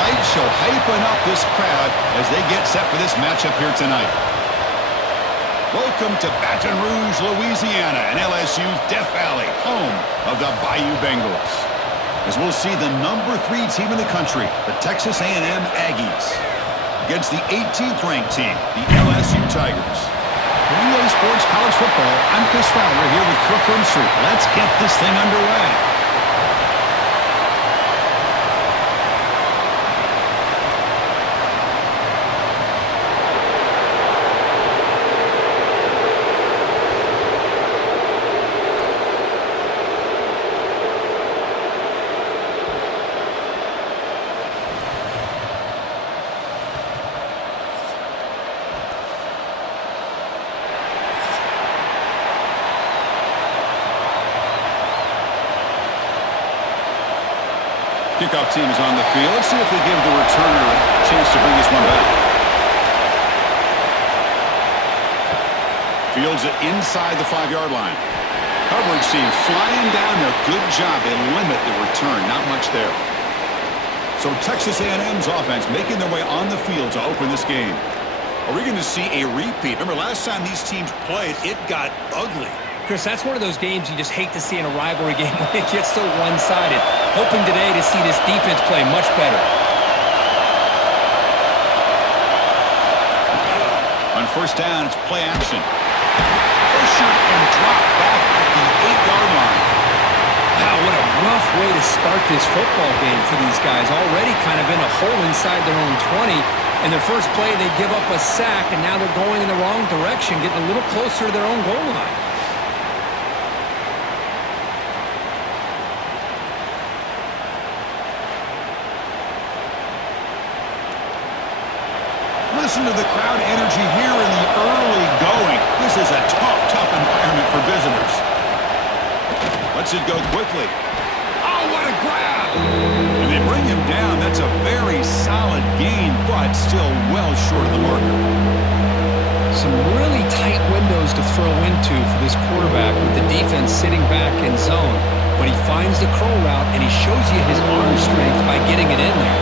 light show hyping up this crowd as they get set for this matchup here tonight. Welcome to Baton Rouge, Louisiana, and LSU's Death Valley, home of the Bayou Bengals. As we'll see the #3 team in the country, the Texas A&M Aggies, against the 18th ranked team, the LSU Tigers. For EA Sports College Football, I'm Chris Fowler here with Kirk Street. Let's get this thing underway. Kickoff team is on the field. Let's see if they give the returner a chance to bring this one back. Fields it inside the 5-yard line. Coverage team flying down there. Good job. They limit the return. Not much there. So Texas A&M's offense making their way on the field to open this game. Are we going to see a repeat? Remember, last time these teams played, it got ugly. Chris, that's one of those games you just hate to see in a rivalry game when it gets so one-sided. Hoping today to see this defense play much better. On first down, it's play action. Pusher and drop back at the 8-yard line. Wow, what a rough way to start this football game for these guys. Already kind of in a hole inside their own 20. And their first play, they give up a sack, and now they're going in the wrong direction, getting a little closer to their own goal line. Listen to the crowd energy here in the early going. This is a tough environment for visitors. Lets it go quickly. Oh, what a grab! And they bring him down. That's a very solid gain, but still well short of the marker. Some really tight windows to throw into for this quarterback with the defense sitting back in zone. But he finds the curl route, and he shows you his arm strength by getting it in there.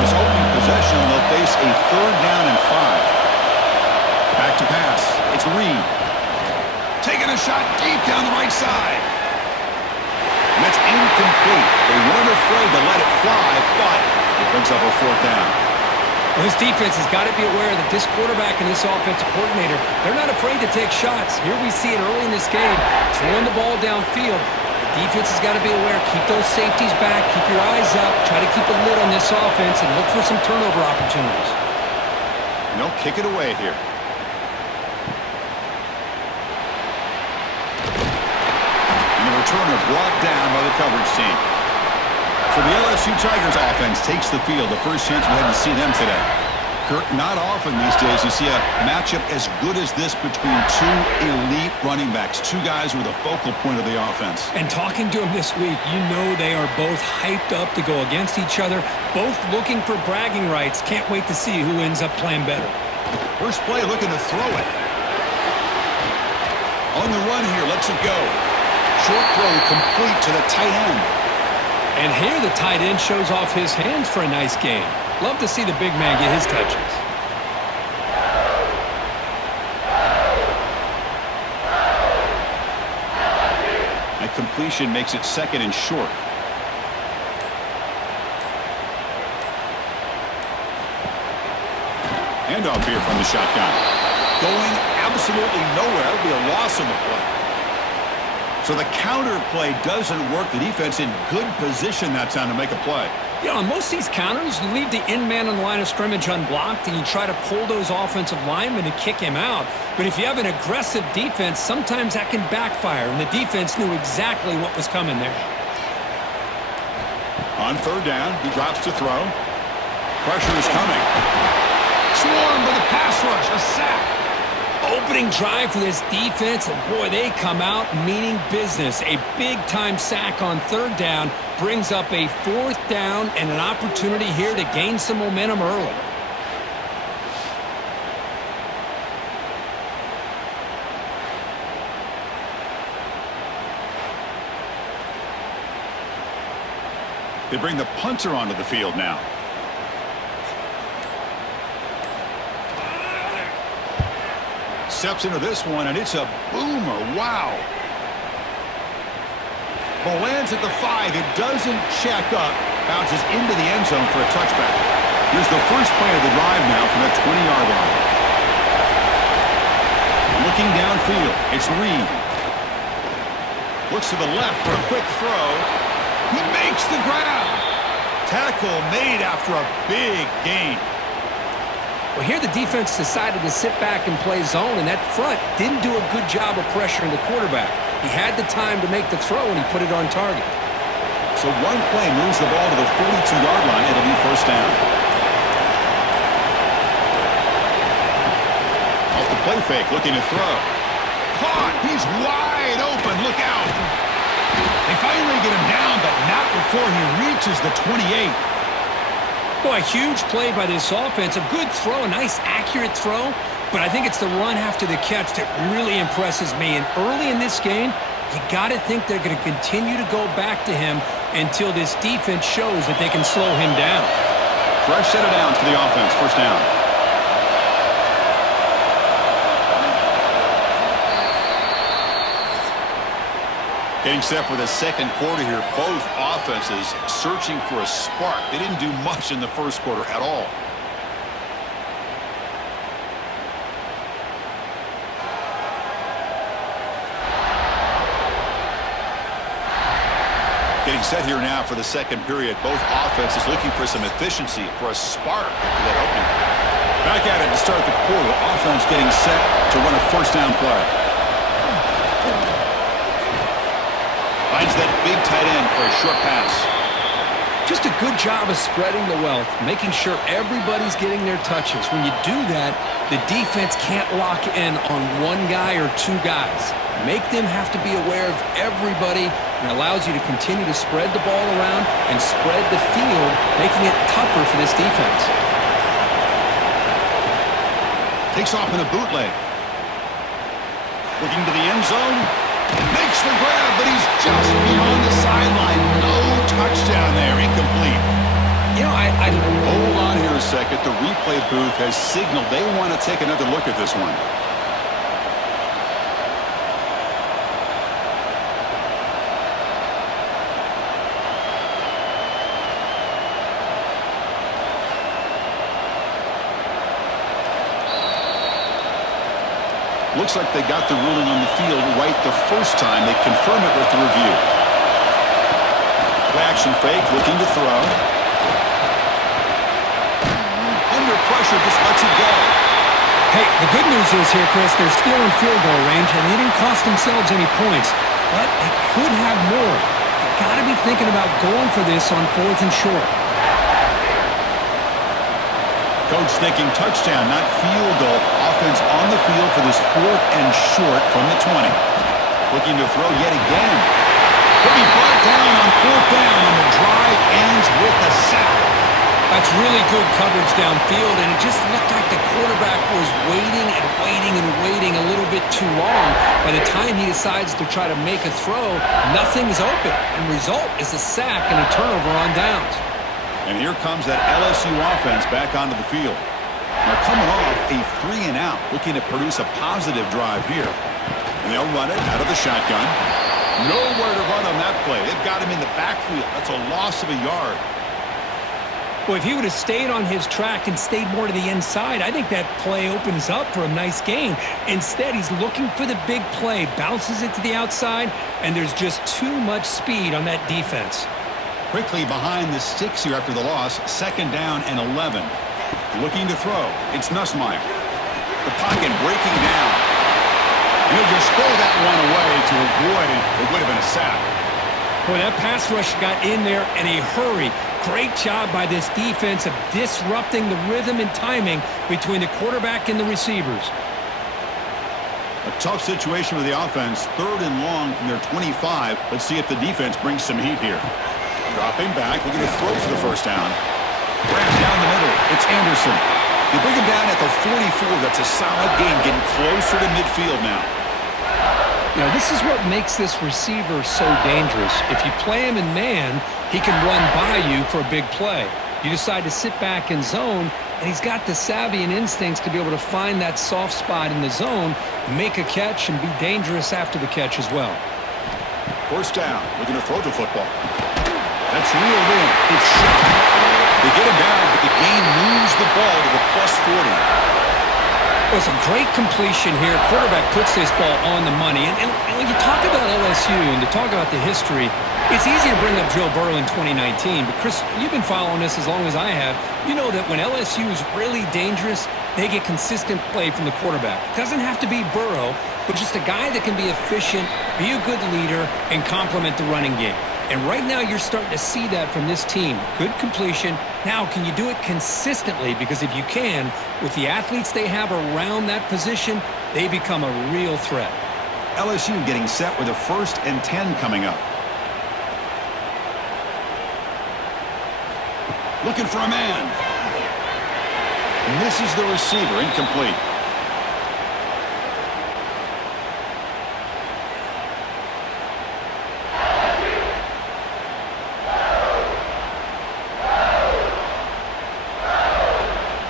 His opening possession, they'll face a 3rd down and 5. Back to pass. It's Reed. Taking a shot deep down the right side. And that's incomplete. They weren't afraid to let it fly, but it brings up a 4th down. Well, this defense has got to be aware that this quarterback and this offensive coordinator, they're not afraid to take shots. Here we see it early in this game, throwing the ball downfield. The defense has got to be aware. Keep those safeties back. Keep your eyes up. Try to keep a lid on this offense and look for some turnover opportunities. No, kick it away here. And the returner brought down by the coverage team. So the LSU Tigers offense takes the field. The first chance we had to see them today. Kirk, not often these days you see a matchup as good as this between two elite running backs, two guys who are the focal point of the offense. And talking to them this week, you know they are both hyped up to go against each other, both looking for bragging rights. Can't wait to see who ends up playing better. First play looking to throw it. On the run here, lets it go. Short throw complete to the tight end. And here the tight end shows off his hands for a nice game. Love to see the big man get his touches. That completion makes it 2nd and short. Handoff here from the shotgun. Going absolutely nowhere. That would be a loss on the play. So the counter play doesn't work. The defense in good position that time to make a play. You know, on most of these counters, you leave the end man on the line of scrimmage unblocked and you try to pull those offensive linemen to kick him out. But if you have an aggressive defense, sometimes that can backfire, and the defense knew exactly what was coming there. On 3rd down, he drops to throw. Pressure is coming. Swarmed by the pass rush, a sack. Opening drive for this defense, and boy, they come out meaning business. A big-time sack on 3rd down brings up a 4th down and an opportunity here to gain some momentum early. They bring the punter onto the field now. steps into this one, and it's a boomer. Wow. Ball lands at the 5. It doesn't check up. Bounces into the end zone for a touchback. Here's the first play of the drive now from the 20-yard line. Looking downfield, it's Reed. Looks to the left for a quick throw. He makes the grab. Tackle made after a big gain. Well, here the defense decided to sit back and play zone, and that front didn't do a good job of pressuring the quarterback. He had the time to make the throw, and he put it on target. So one play moves the ball to the 42-yard line. It'll be first down. Off the play fake, looking to throw. Caught! He's wide open. Look out! They finally get him down, but not before he reaches the 28. Boy, a huge play by this offense. A good throw, a nice, accurate throw. But I think it's the run after the catch that really impresses me. And early in this game, you got to think they're going to continue to go back to him until this defense shows that they can slow him down. Fresh set of downs for the offense. First down. Getting set for the second quarter here. Both offenses searching for a spark. They didn't do much in the first quarter at all. Getting set here now for the second period. Both offenses looking for some efficiency, for a spark after that opening. Back at it to start the quarter. Offense getting set to run a first down play. Finds that big tight end for a short pass. Just a good job of spreading the wealth, making sure everybody's getting their touches. When you do that, the defense can't lock in on one guy or two guys. Make them have to be aware of everybody, and allows you to continue to spread the ball around and spread the field, making it tougher for this defense. Takes off in a bootleg. Looking to the end zone. Makes the grab, but he's just beyond the sideline. No touchdown there. Incomplete. You know, Hold on here a second. The replay booth has signaled they want to take another look at this one. Looks like they got the ruling on the field right the first time. They confirm it with the review. Play action fake, looking to throw. Under pressure, just lets it go. Hey, the good news is here, Chris, they're still in field goal range, and they didn't cost themselves any points. But they could have more. You got to be thinking about going for this on 4th and short. Coach thinking touchdown, not field goal. Offense on the field for this 4th and short from the 20. Looking to throw yet again. He'll be brought down on 4th down, and the drive ends with a sack. That's really good coverage downfield, and it just looked like the quarterback was waiting and waiting and waiting a little bit too long. By the time he decides to try to make a throw, nothing's open. And result is a sack and a turnover on downs. And here comes that LSU offense back onto the field. Now coming off a 3 and out, looking to produce a positive drive here. And they'll run it out of the shotgun. Nowhere to run on that play. They've got him in the backfield. That's a loss of a yard. Well, if he would have stayed on his track and stayed more to the inside, I think that play opens up for a nice gain. Instead, he's looking for the big play, bounces it to the outside, and there's just too much speed on that defense. Quickly behind the sticks here after the loss. 2nd down and 11. Looking to throw. It's Nussmeier. The pocket breaking down. He'll just throw that one away to avoid it would have been a sack. Boy, that pass rush got in there in a hurry. Great job by this defense of disrupting the rhythm and timing between the quarterback and the receivers. A tough situation with the offense. 3rd and long from their 25. Let's see if the defense brings some heat here. Dropping back, looking to throw for the first down. Grab down the middle. It's Anderson. They bring him down at the 44. That's a solid gain, getting closer to midfield now. You know, this is what makes this receiver so dangerous. If you play him in man, he can run by you for a big play. You decide to sit back in zone, and he's got the savvy and instincts to be able to find that soft spot in the zone, make a catch, and be dangerous after the catch as well. First down, looking to throw the football. That's reeled in. It's shot. They get him down, but the game moves the ball to the +40. Well, it's a great completion here. Quarterback puts this ball on the money. And when you talk about LSU and to talk about the history, it's easy to bring up Joe Burrow in 2019. But, Chris, you've been following this as long as I have. You know that when LSU is really dangerous, they get consistent play from the quarterback. It doesn't have to be Burrow, but just a guy that can be efficient, be a good leader, and complement the running game. And right now you're starting to see that from this team. Good completion. Now, can you do it consistently? Because if you can, with the athletes they have around that position, they become a real threat. LSU getting set with a 1st and 10 coming up. Looking for a man. Misses the receiver, incomplete.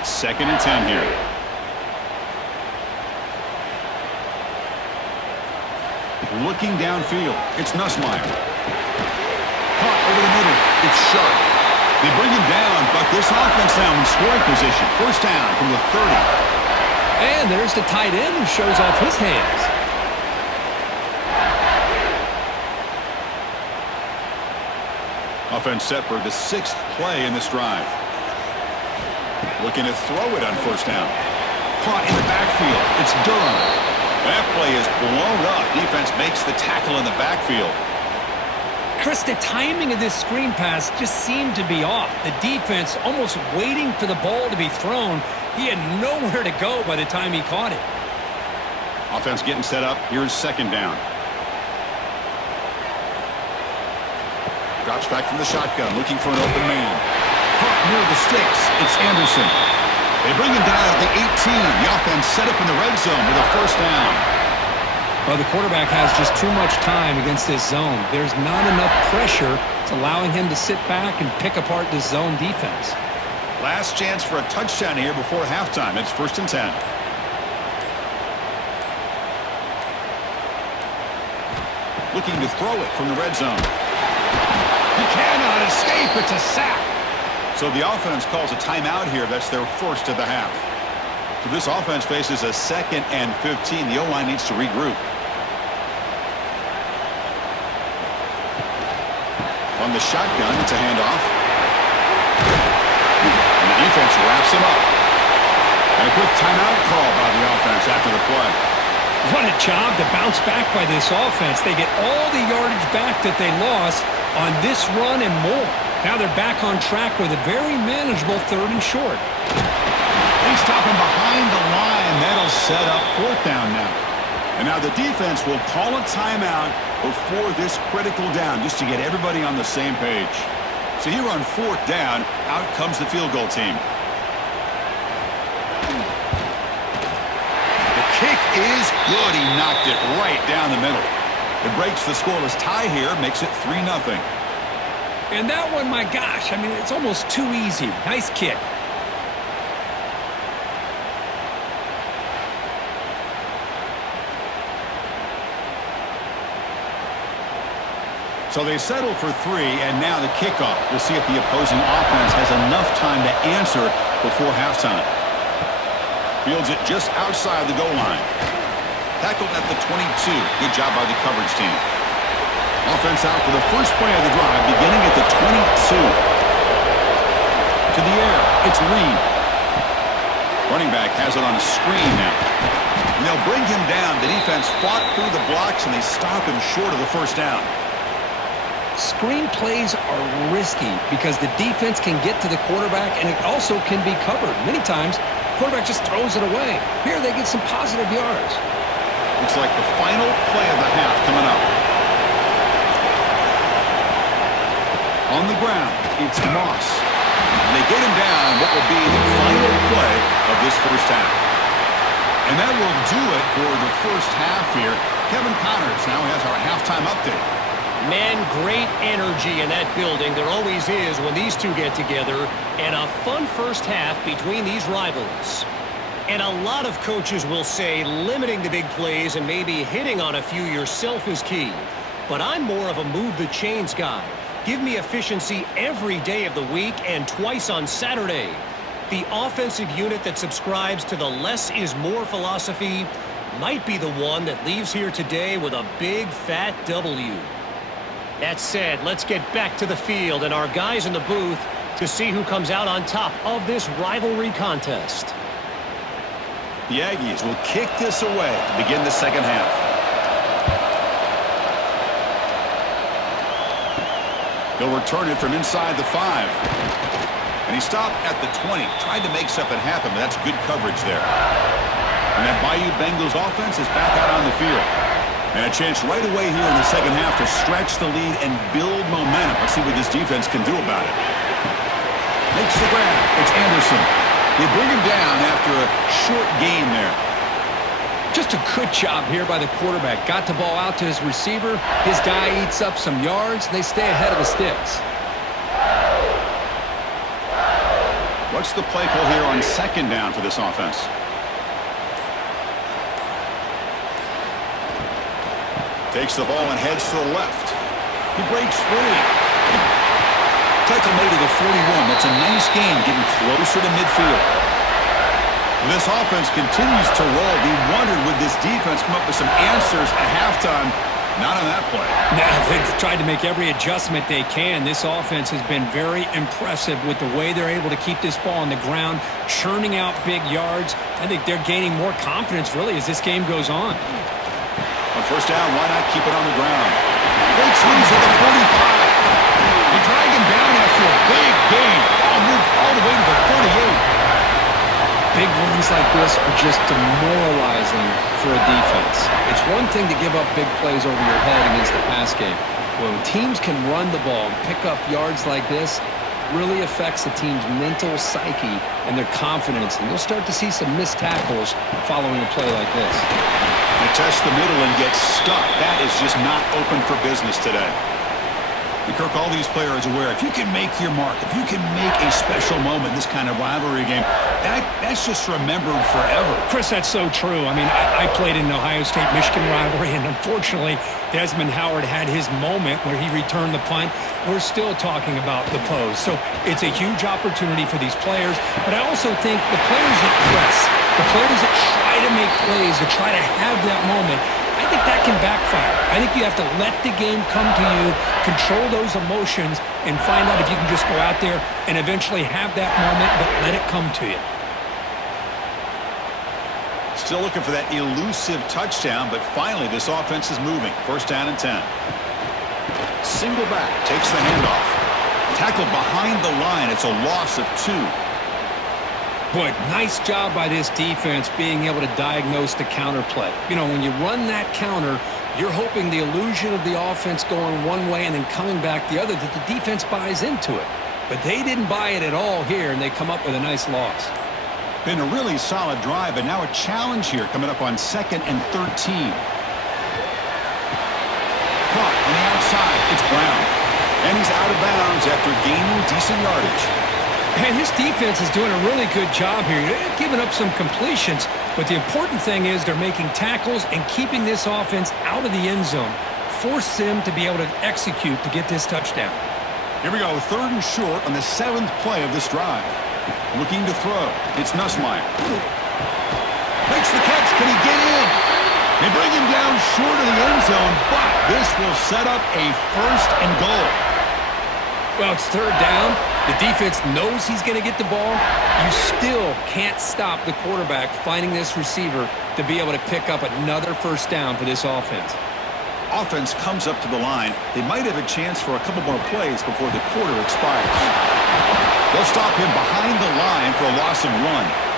Second and 10 here. Looking downfield. It's Nussmeier. Caught over the middle. It's sharp. They bring him down, but this offense now in scoring position. First down from the 30. And there's the tight end who shows off his hands. Offense set for the 6th play in this drive. Looking to throw it on first down. Caught in the backfield. It's Durham. That play is blown up. Defense makes the tackle in the backfield. Chris, the timing of this screen pass just seemed to be off. The defense almost waiting for the ball to be thrown. He had nowhere to go by the time he caught it. Offense getting set up. Here's second down. Drops back from the shotgun, looking for an open man. Caught near the sticks. It's Anderson. They bring him down at the 18. The offense set up in the red zone with a first down. Well, the quarterback has just too much time against this zone. There's not enough pressure. It's allowing him to sit back and pick apart this zone defense. Last chance for a touchdown here before halftime. It's 1st and 10. Looking to throw it from the red zone. He cannot escape. It's a sack. So the offense calls a timeout here. That's their first of the half. So this offense faces a 2nd and 15. The O-line needs to regroup. On the shotgun, it's a handoff. And the defense wraps him up. And a quick timeout call by the offense after the play. What a job to bounce back by this offense. They get all the yardage back that they lost on this run and more. Now they're back on track with a very manageable 3rd and short. They stop him behind the line. That'll set up 4th down now. And now the defense will call a timeout before this critical down just to get everybody on the same page. So here on 4th down, out comes the field goal team. The kick is good. He knocked it right down the middle. It breaks the scoreless tie here, makes it 3-0. And that one, my gosh, I mean, it's almost too easy. Nice kick. So they settle for 3, and now the kickoff. We'll see if the opposing offense has enough time to answer before halftime. Fields it just outside the goal line. Tackled at the 22. Good job by the coverage team. Offense out for the first play of the drive, beginning at the 22. To the air, it's Reed. Running back has it on a screen now. And they'll bring him down. The defense fought through the blocks, and they stop him short of the first down. Screen plays are risky because the defense can get to the quarterback, and it also can be covered. Many times, the quarterback just throws it away. Here, they get some positive yards. Looks like the final play of the half coming up. On the ground, it's Moss. And they get him down what will be the final play of this first half. And that will do it for the first half here. Kevin Connors now has our halftime update. Man, great energy in that building. There always is when these two get together. And a fun first half between these rivals. And a lot of coaches will say limiting the big plays and maybe hitting on a few yourself is key. But I'm more of a move the chains guy. Give me efficiency every day of the week and twice on Saturday. The offensive unit that subscribes to the less is more philosophy might be the one that leaves here today with a big fat W. That said, let's get back to the field and our guys in the booth to see who comes out on top of this rivalry contest. The Aggies will kick this away to begin the second half. They'll return it from inside the 5. And he stopped at the 20. Tried to make something happen, but that's good coverage there. And that Bayou Bengals offense is back out on the field. And a chance right away here in the second half to stretch the lead and build momentum. Let's see what this defense can do about it. Makes the grab. It's Anderson. They bring him down after a short gain there. Just a good job here by the quarterback. Got the ball out to his receiver. His guy eats up some yards. They stay ahead of the sticks. What's the play call here on second down for this offense? Takes the ball and heads to the left. He breaks free. Tackle made to the 41. That's a nice game, getting closer to midfield. This offense continues to roll. We wondered, would this defense come up with some answers at halftime? Not on that play. No, they've tried to make every adjustment they can. This offense has been very impressive with the way they're able to keep this ball on the ground, churning out big yards. I think they're gaining more confidence, really, as this game goes on. On first down, why not keep it on the ground? Great swings at the 45. They drag him down after a big gain. Ball moved all the way to the 38. Big runs like this are just demoralizing for a defense. It's one thing to give up big plays over your head against the pass game. When teams can run the ball and pick up yards like this, it really affects the team's mental psyche and their confidence. And you'll start to see some missed tackles following a play like this. They test the middle and get stuck. That is just not open for business today. And Kirk, all these players are aware, if you can make your mark, if you can make a special moment in this kind of rivalry game, that's just remembered forever. Chris, that's so true. I mean, I played in the Ohio State-Michigan rivalry, and unfortunately, Desmond Howard had his moment where he returned the punt. We're still talking about the pose. So it's a huge opportunity for these players, but I also think the players that press, the players that try to make plays, that try to have that moment, I think that can backfire. I think you have to let the game come to you, control those emotions, and find out if you can just go out there and eventually have that moment, but let it come to you. Still looking for that elusive touchdown, but finally this offense is moving. First down and 10. Single back, takes the handoff. Tackled behind the line. It's a loss of 2. Boy, nice job by this defense being able to diagnose the counter play. You know, when you run that counter, you're hoping the illusion of the offense going one way and then coming back the other, that the defense buys into it. But they didn't buy it at all here, and they come up with a nice loss. Been a really solid drive, but now a challenge here coming up on 2nd and 13. Caught on the outside. It's Brown. And he's out of bounds after gaining decent yardage. And his defense is doing a really good job here. They're giving up some completions, but the important thing is they're making tackles and keeping this offense out of the end zone. Force them to be able to execute to get this touchdown. Here we go, 3rd and short on the 7th play of this drive. Looking to throw. It's Nussmeier. Makes the catch. Can he get in? They bring him down short of the end zone, but this will set up a 1st and goal. Well, it's 3rd down. The defense knows he's going to get the ball. You still can't stop the quarterback finding this receiver to be able to pick up another 1st down for this offense. Offense comes up to the line. They might have a chance for a couple more plays before the quarter expires. They'll stop him behind the line for a loss of 1.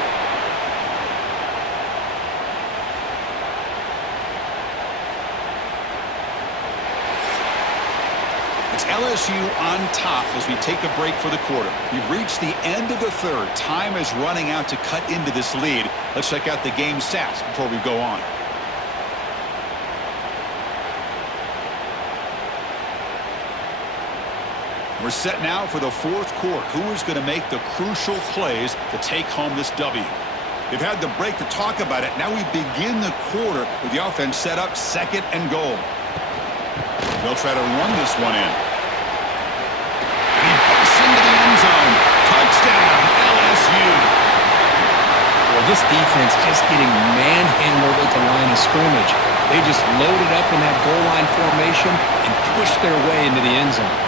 It's LSU on top as we take a break for the quarter. We've reached the end of the 3rd. Time is running out to cut into this lead. Let's check out the game stats before we go on. We're set now for the fourth quarter. Who is going to make the crucial plays to take home this W? They've had the break to talk about it. Now we begin the quarter with the offense set up 2nd and goal. They'll try to run this one in. He busts into the end zone. Touchdown, LSU. Well, this defense just getting manhandled at the line of scrimmage. They just loaded up in that goal line formation and pushed their way into the end zone.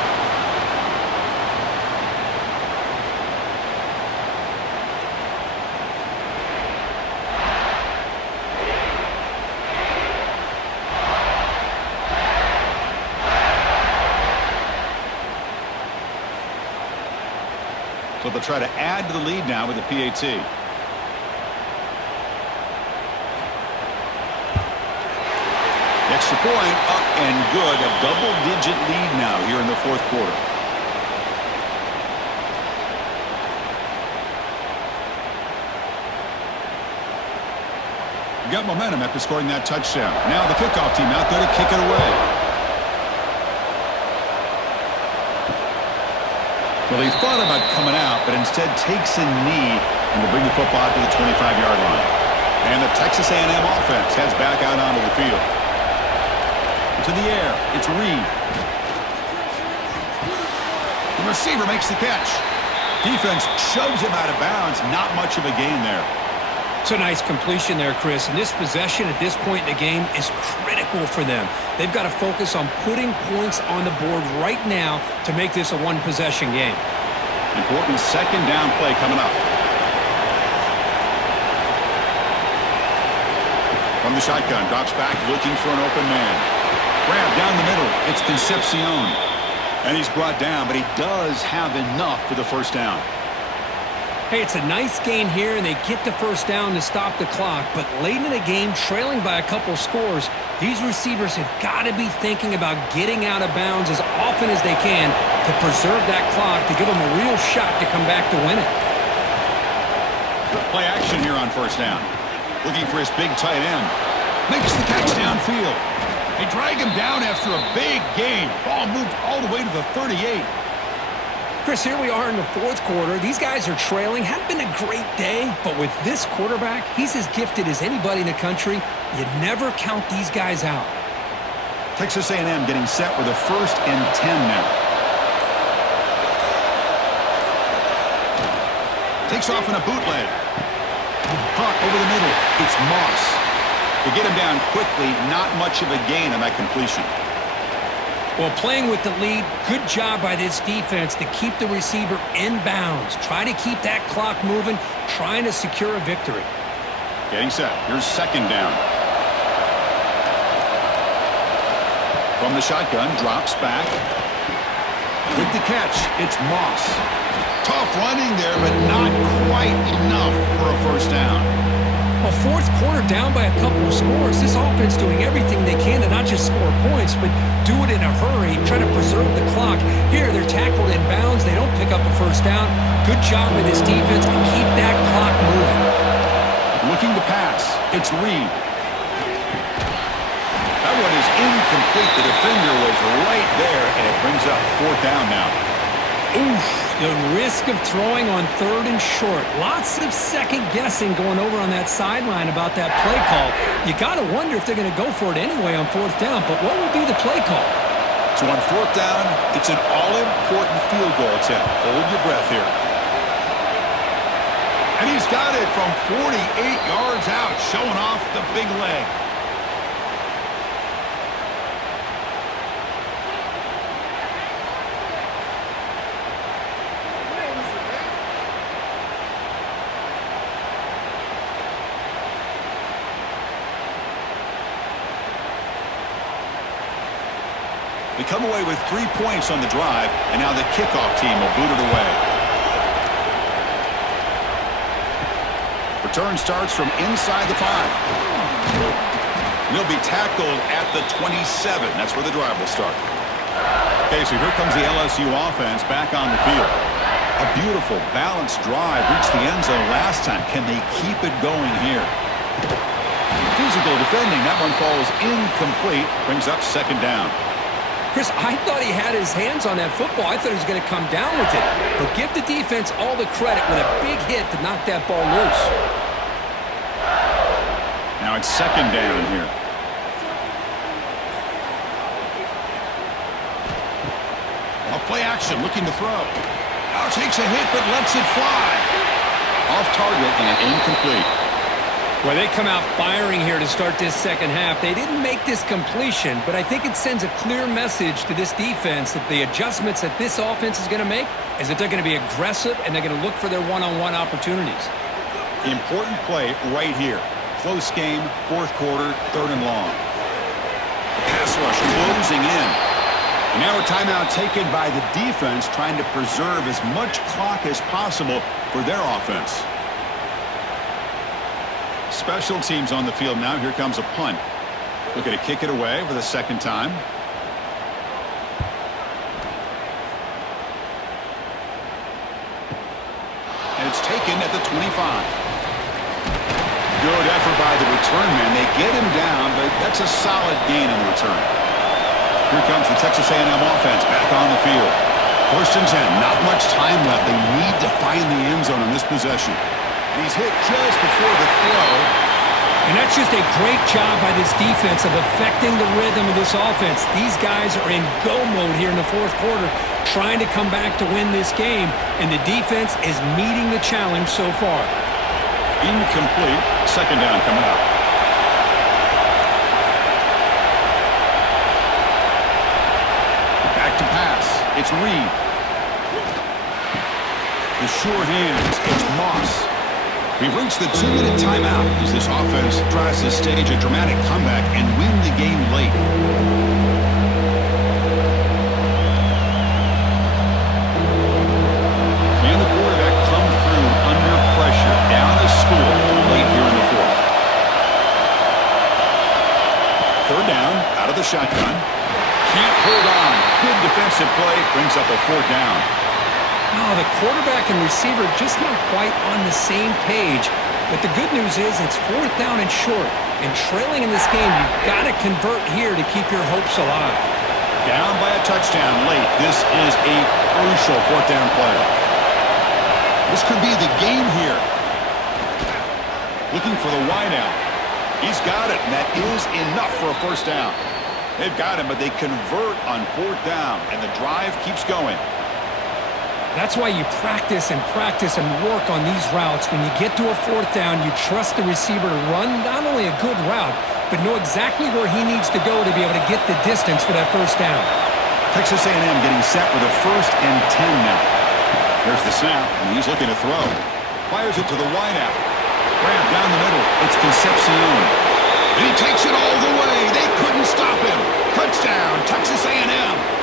So they'll try to add to the lead now with the PAT. Extra point up and good. A double-digit lead now here in the fourth quarter. Got momentum after scoring that touchdown. Now the kickoff team out there to kick it away. Well, he thought about coming out, but instead takes a knee and will bring the football out to the 25-yard line. And the Texas A&M offense heads back out onto the field. To the air, it's Reed. The receiver makes the catch. Defense shoves him out of bounds. Not much of a gain there. It's a nice completion there, Chris. And this possession at this point in the game is critical for them. They've got to focus on putting points on the board right now to make this a one-possession game. Important 2nd down play coming up. From the shotgun, drops back looking for an open man. Grab down the middle. It's Concepcion. And he's brought down, but he does have enough for the first down. Hey, it's a nice gain here, and they get the first down to stop the clock. But late in the game, trailing by a couple scores, these receivers have got to be thinking about getting out of bounds as often as they can to preserve that clock, to give them a real shot to come back to win it. Play action here on first down. Looking for his big tight end. Makes the catch downfield. They drag him down after a big gain. Ball moved all the way to the 38. Chris, here we are in the fourth quarter. These guys are trailing. Hadn't been a great day, but with this quarterback, he's as gifted as anybody in the country. You never count these guys out. Texas A&M getting set with a 1st and 10 now. Takes off in a bootleg. Caught over the middle. It's Moss. To get him down quickly, not much of a gain on that completion. Well, playing with the lead, good job by this defense to keep the receiver in bounds. Try to keep that clock moving, trying to secure a victory. Getting set. Here's 2nd down. From the shotgun, drops back. With the catch, it's Moss. Tough running there, but not quite enough for a first down. Well, fourth quarter down by a couple of scores. This offense doing everything they can to not just score points, but do it in a hurry, try to preserve the clock. Here, they're tackled in bounds. They don't pick up a first down. Good job by this defense to keep that clock moving. Looking to pass. It's Reed. That one is incomplete. The defender was right there, and it brings up 4th down now. Oof, the risk of throwing on 3rd and short. Lots of second-guessing going over on that sideline about that play call. You got to wonder if they're going to go for it anyway on 4th down, but what would be the play call? So on 4th down, it's an all-important field goal attempt. Hold your breath here. And he's got it from 48 yards out, showing off the big leg. They come away with 3 points on the drive, and now the kickoff team will boot it away. Return starts from inside the 5. They'll be tackled at the 27. That's where the drive will start. Okay, so here comes the LSU offense back on the field. A beautiful, balanced drive reached the end zone last time. Can they keep it going here? Physical defending. That one falls incomplete. Brings up 2nd down. Chris, I thought he had his hands on that football. I thought he was going to come down with it. But give the defense all the credit with a big hit to knock that ball loose. Now it's second down here. A play action, looking to throw. Now takes a hit, but lets it fly. Off target and incomplete. Well, they come out firing here to start this second half. They didn't make this completion, but I think it sends a clear message to this defense that the adjustments that this offense is going to make is that they're going to be aggressive and they're going to look for their one-on-one opportunities. Important play right here. Close game, fourth quarter, third and long. Pass rush closing in. And now a timeout taken by the defense trying to preserve as much clock as possible for their offense. Special teams on the field now. Here comes a punt. Looking to kick it away for the second time. And it's taken at the 25. Good effort by the return man. They get him down, but that's a solid gain on the return. Here comes the Texas A&M offense back on the field. First and 10. Not much time left. They need to find the end zone on this possession. He's hit just before the throw. And that's just a great job by this defense of affecting the rhythm of this offense. These guys are in go mode here in the fourth quarter, trying to come back to win this game, and the defense is meeting the challenge so far. Incomplete. Second down coming up. Back to pass. It's Reed. The sure hands. It's Moss. We've reached the 2-minute timeout as this offense tries to stage a dramatic comeback and win the game late. Can the quarterback come through under pressure down the score late here in the fourth? Third down, out of the shotgun. Can't hold on. Good defensive play, brings up a fourth down. Oh, the quarterback and receiver just not quite on the same page. But the good news is it's fourth down and short. And trailing in this game, you've got to convert here to keep your hopes alive. Down by a touchdown late. This is a crucial fourth down play. This could be the game here. Looking for the wideout. He's got it, and that is enough for a first down. They've got him, but they convert on fourth down, and the drive keeps going. That's why you practice and work on these routes. When you get to a fourth down, you trust the receiver to run not only a good route, but know exactly where he needs to go to be able to get the distance for that first down. Texas A&M getting set for the 1st and 10 now. There's the snap, and he's looking to throw. Fires it to the wideout. Grab down the middle. It's Concepcion. And he takes it all the way. They couldn't stop him. Touchdown, Texas A&M.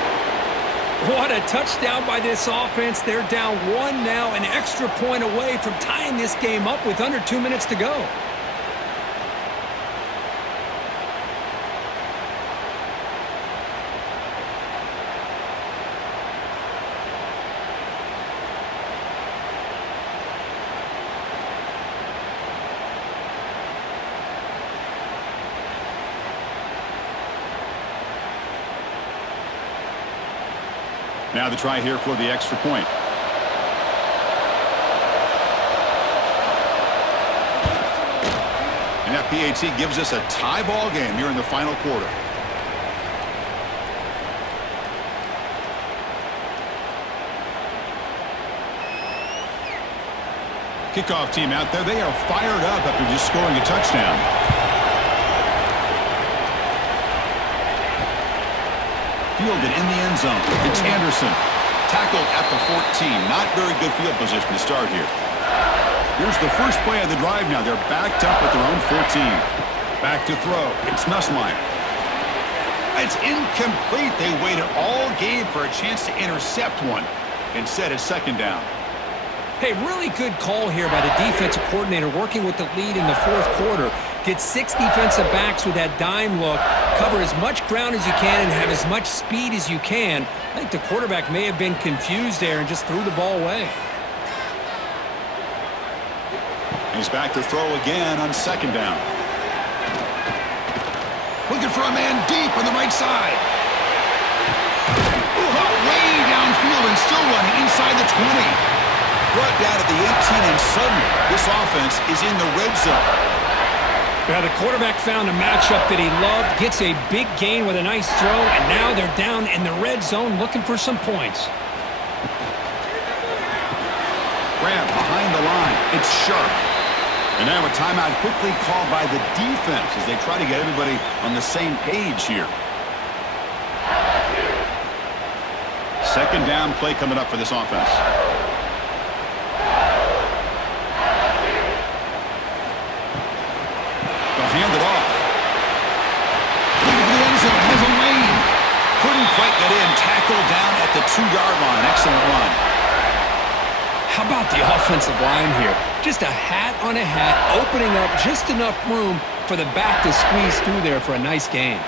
What a touchdown by this offense. They're down one now, an extra point away from tying this game up with under 2 minutes to go. Now the try here for the extra point. And that PAT gives us a tie ball game here in the final quarter. Kickoff team out there. They are fired up after just scoring a touchdown. Fielded in the end zone. It's Anderson. Tackled at the 14. Not very good field position to start here. Here's the first play of the drive now. They're backed up at their own 14. Back to throw. It's Nussmeier. It's incomplete. They waited all game for a chance to intercept one. Instead, it's second down. Hey, really good call here by the defensive coordinator working with the lead in the fourth quarter. Get 6 defensive backs with that dime look. Cover as much ground as you can and have as much speed as you can. I think the quarterback may have been confused there and just threw the ball away. He's back to throw again on second down. Looking for a man deep on the right side. and still running inside the 20. Brought down at the 18, and suddenly this offense is in the red zone. Yeah, the quarterback found a matchup that he loved, gets a big gain with a nice throw, and now they're down in the red zone looking for some points. Grab behind the line. It's sharp. And now a timeout quickly called by the defense as they try to get everybody on the same page here. Second down play coming up for this offense. They'll hand it off. Looking for the end zone. Has a lane. Couldn't quite get in. Tackled down at the 2-yard line. Excellent run. How about the offensive line here? Just a hat on a hat, opening up just enough room for the back to squeeze through there for a nice gain.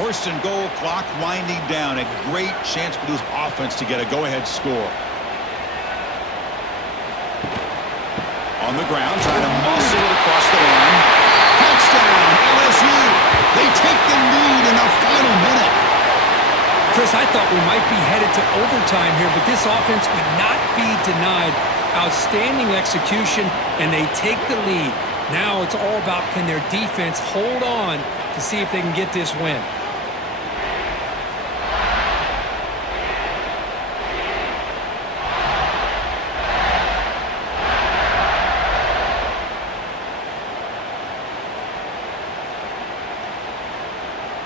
First and goal, clock winding down. A great chance for this offense to get a go-ahead score. On the ground, trying to muscle it across the line. Touchdown, LSU. They take the lead in the final minute. Chris, I thought we might be headed to overtime here, but this offense would not be denied. Outstanding execution, and they take the lead. Now it's all about can their defense hold on to see if they can get this win.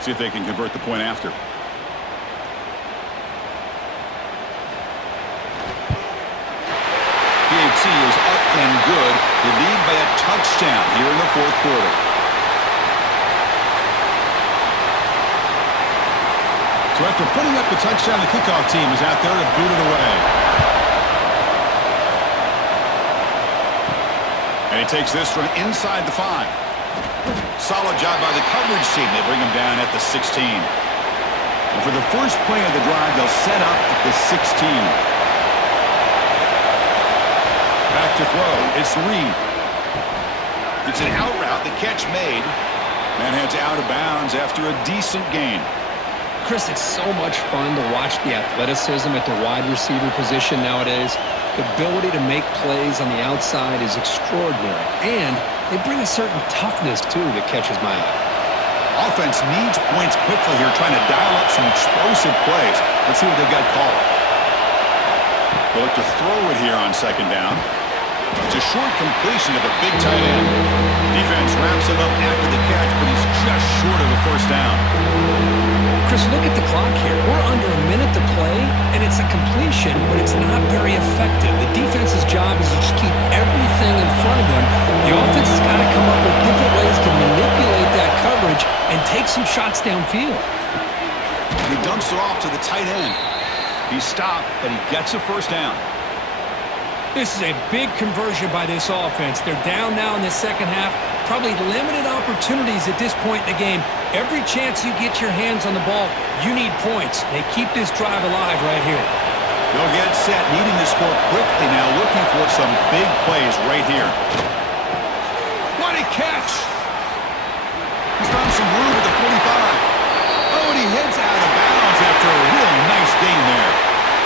See if they can convert the point after. PAT is up and good. They lead by a touchdown here in the fourth quarter. So after putting up the touchdown, the kickoff team is out there to boot it away. And he takes this from inside the 5. Solid job by the coverage team. They bring him down at the 16. And for the first play of the drive, they'll set up at the 16. Back to throw. It's Reed. It's an out route. The catch made. And heads out of bounds after a decent gain. Chris, it's so much fun to watch the athleticism at the wide receiver position nowadays. The ability to make plays on the outside is extraordinary. And they bring a certain toughness, too, that catches my eye. Offense needs points quickly here, trying to dial up some explosive plays. Let's see what they've got called. They'll look to throw it here on second down. It's a short completion of a big tight end. Defense wraps him up after the catch, but he's just short of the first down. Chris, look at the clock here. We're under a minute to play, and it's a completion, but it's not very effective. The defense's job is to just keep everything in front of them. The offense has got to come up with different ways to manipulate that coverage and take some shots downfield. He dumps it off to the tight end. He's stopped, but he gets a first down. This is a big conversion by this offense. They're down now in the second half. Probably limited opportunities at this point in the game. Every chance you get your hands on the ball, you need points. They keep this drive alive right here. They'll get set, needing to score quickly now, looking for some big plays right here. What a catch! He's found some room at the 45. Oh, and he heads out of bounds after a real nice gain there.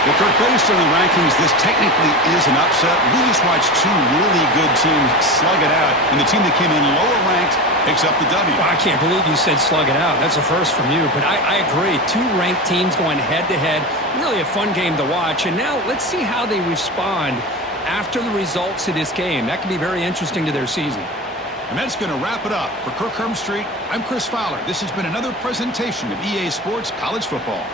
Well, Kirk, based on the rankings, this technically is an upset. We just watched two really good teams slug it out, and the team that came in lower ranked picks up the W. Well, I can't believe you said slug it out. That's a first from you, but I agree. Two ranked teams going head-to-head. Really a fun game to watch, and now let's see how they respond after the results of this game. That could be very interesting to their season. And that's going to wrap it up. For Kirk Street, I'm Chris Fowler. This has been another presentation of EA Sports College Football.